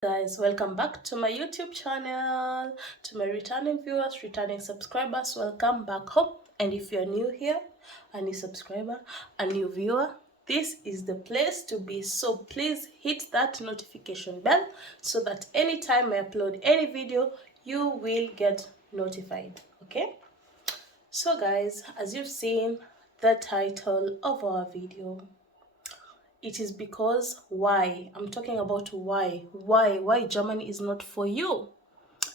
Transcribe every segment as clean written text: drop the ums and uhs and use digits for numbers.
Guys, welcome back to my YouTube channel. To my returning viewers, returning subscribers, welcome back home. And if you're new here, a new subscriber, a new viewer, this is the place to be. So please hit that notification bell so that anytime I upload any video, you will get notified. Okay? So guys, as you've seen the title of our video, it is because why I'm talking about why Germany is not for you,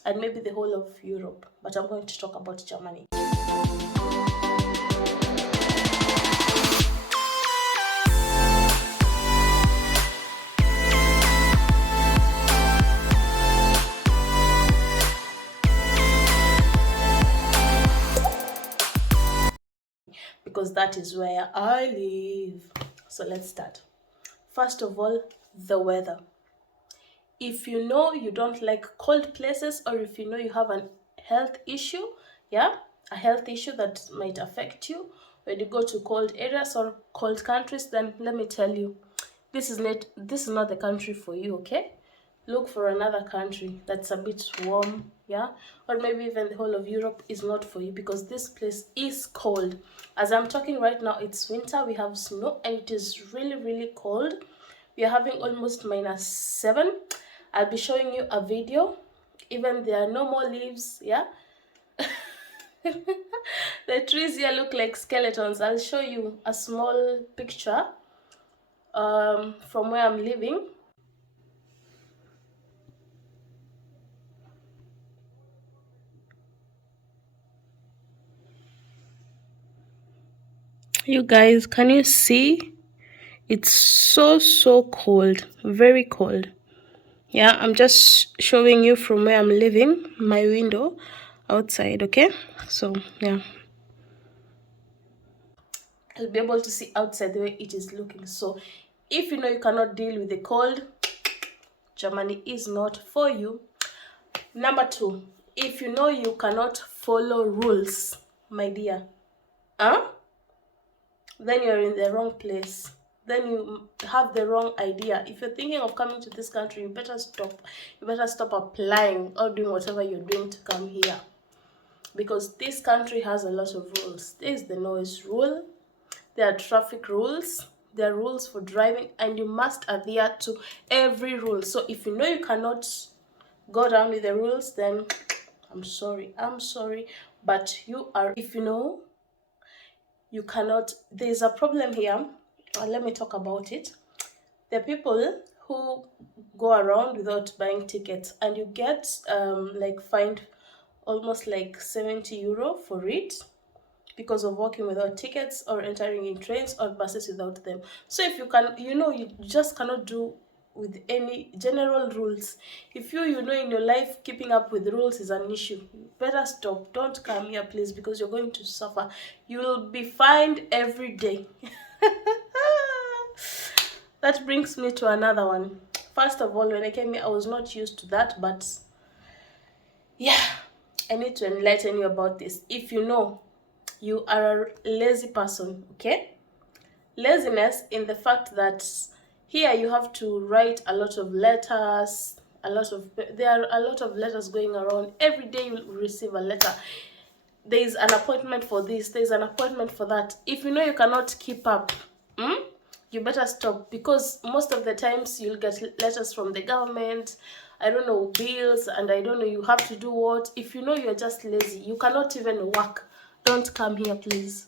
and maybe the whole of Europe, but I'm going to talk about Germany. Because that is where I live. So let's start. First of all, the weather. If you know you don't like cold places, or if you know you have a health issue, a health issue that might affect you when you go to cold areas or cold countries, then let me tell you, this is not the country for you. Okay, look for another country that's a bit warm, or maybe even the whole of Europe is not for you, because this place is cold. As I'm talking right now, it's winter, we have snow, and it is really, really cold. We are having almost -7. I'll be showing you a video. Even there are no more leaves, the trees here look like skeletons. I'll show you a small picture from where I'm living. You guys, can you see? It's so cold, very cold. Yeah, I'm just showing you from where I'm living, my window outside. Okay, so yeah, I'll be able to see outside the way it is looking. So if you know you cannot deal with the cold, Germany is not for you. Number 2, if you know you cannot follow rules, my dear, then you're in the wrong place. Then you have the wrong idea. If you're thinking of coming to this country, you better stop. You better stop applying or doing whatever you're doing to come here, because this country has a lot of rules. There is the noise rule, there are traffic rules, there are rules for driving, and you must adhere to every rule. So if you know you cannot go down with the rules, then I'm sorry, but you are. If you know you cannot, there's a problem here. Let me talk about it. The people who go around without buying tickets, and you get like fined almost like 70 euro for it, because of walking without tickets or entering in trains or buses without them. So if you can, you just cannot do with any general rules. If you know in your life keeping up with rules is an issue, better stop. Don't come here, please, because you're going to suffer. You will be fined every day. That brings me to another one. First of all, when I came here, I was not used to that, but yeah, I need to enlighten you about this. If you know you are a lazy person, okay? Laziness in the fact that here you have to write a lot of letters, there are a lot of letters going around. Every day you receive a letter. There's an appointment for this, there's an appointment for that. If you know you cannot keep up, you better stop, because most of the times you'll get letters from the government, I don't know, bills, and I don't know, you have to do what. If you know you're just lazy, you cannot even work, don't come here, please,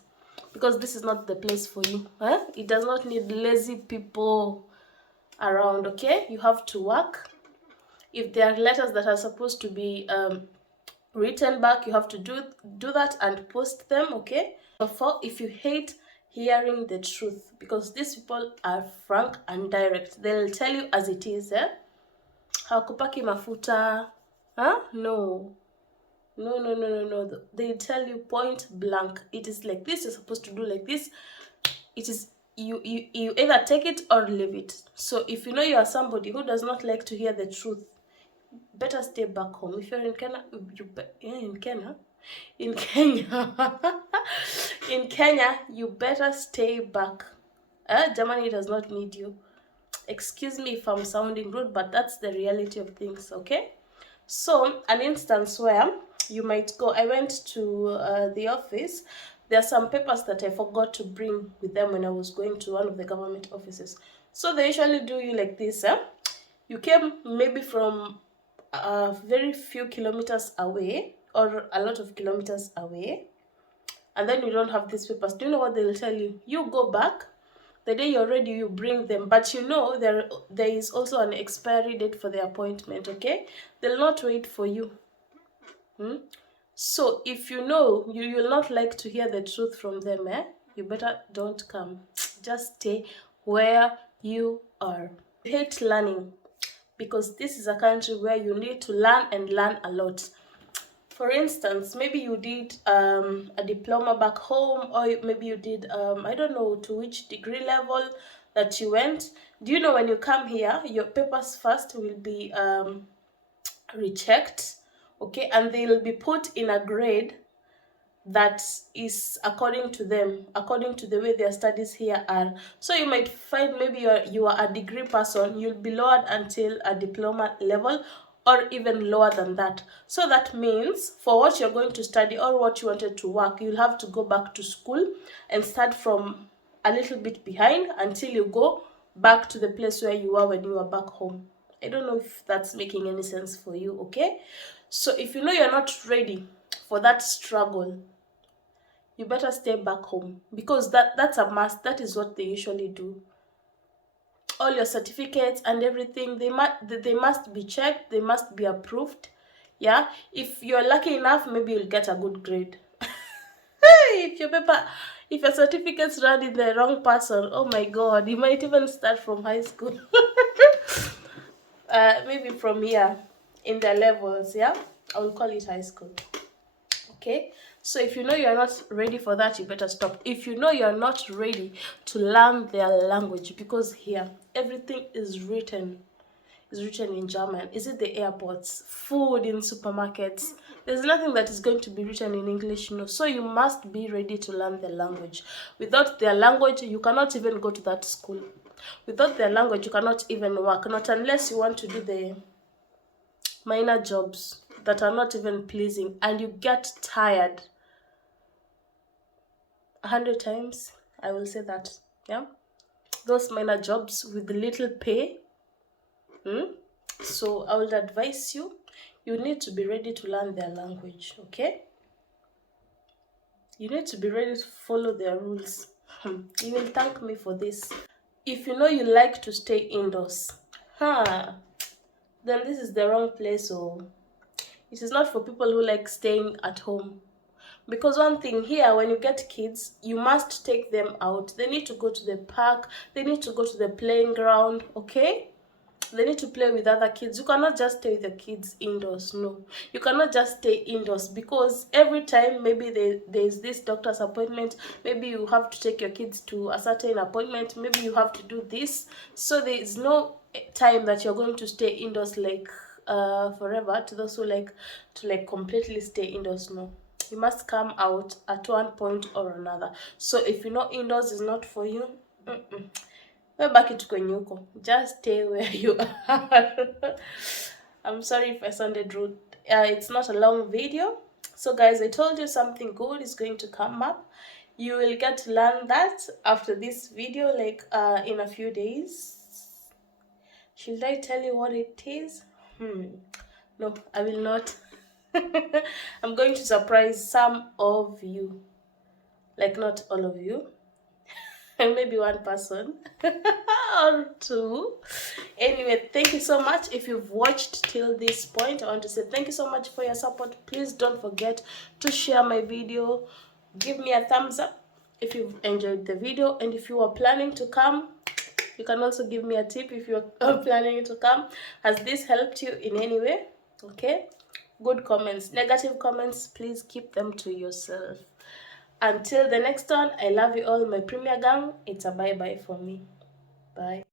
because this is not the place for you. It does not need lazy people around. Okay, you have to work. If there are letters that are supposed to be written back, you have to do that and post them. Okay, so if you hate hearing the truth, because these people are frank and direct, they'll tell you as it is. Hakupaki mafuta. No, they tell you point blank, it is like this, you're supposed to do like this. It is, you either take it or leave it. So if you know you are somebody who does not like to hear the truth, better stay back home. If you're in Kenya, in Kenya, you better stay back. Germany does not need you. Excuse me if I'm sounding rude, but that's the reality of things, okay? So, an instance where you might go, I went to the office. There are some papers that I forgot to bring with them when I was going to one of the government offices. So they usually do you like this, eh? You came maybe from a very few kilometers away or a lot of kilometers away, and then you don't have these papers. Do you know what they'll tell you? You go back. The day you're ready, you bring them. But you know there is also an expiry date for the appointment, okay? They'll not wait for you. So if you know you will not like to hear the truth from them, you better don't come. Just stay where you are. I hate learning because this is a country where you need to learn and learn a lot. For instance, maybe you did a diploma back home, or maybe you did, I don't know to which degree level that you went. Do you know when you come here, your papers first will be rechecked, okay, and they'll be put in a grade that is according to them, according to the way their studies here are. So you might find maybe you are a degree person, you'll be lowered until a diploma level or even lower than that. So that means for what you're going to study or what you wanted to work, you'll have to go back to school and start from a little bit behind until you go back to the place where you were when you were back home. I don't know if that's making any sense for you, okay? So if you know you're not ready for that struggle, you better stay back home, because that's a must. That is what they usually do. All your certificates and everything, they must be checked, they must be approved. Yeah, if you're lucky enough, maybe you'll get a good grade. if your certificates run in the wrong person, oh my god, you might even start from high school. Maybe from here in the levels. Yeah, I will call it high school. Okay, so if you know you're not ready for that, you better stop. If you know you're not ready to learn their language, because here everything is written in German. Is it the airports, food in supermarkets? There's nothing that is going to be written in English, no. So you must be ready to learn the language. Without their language, you cannot even go to that school. Without their language, you cannot even work, not unless you want to do the minor jobs that are not even pleasing and you get tired 100 times, I will say that. Yeah, those minor jobs with little pay. So I would advise you need to be ready to learn their language, okay? You need to be ready to follow their rules. You will thank me for this. If you know you like to stay indoors, then this is the wrong place. Oh, it is not for people who like staying at home. Because one thing here, when you get kids, you must take them out. They need to go to the park, they need to go to the playing ground, okay? They need to play with other kids. You cannot just stay with the kids indoors. No, you cannot just stay indoors, because every time maybe there's this doctor's appointment, maybe you have to take your kids to a certain appointment, maybe you have to do this. So there is no time that you're going to stay indoors like forever. To those who like to completely stay indoors, no, you must come out at one point or another. So if you know indoors is not for you, just stay where you are. I'm sorry if I sounded rude. It's not a long video. So guys, I told you something good is going to come up. You will get to learn that after this video, in a few days. Should I tell you what it is? No, I will not. I'm going to surprise some of you, not all of you. And maybe one person or two. Anyway, thank you so much. If you've watched till this point, I want to say thank you so much for your support. Please don't forget to share my video. Give me a thumbs up if you've enjoyed the video, and if you are planning to come, you can also give me a tip if you're planning to come. Has this helped you in any way? Okay, good comments, negative comments, please keep them to yourself. Until the next one, I love you all, my Premier Gang. It's a bye-bye for me. Bye.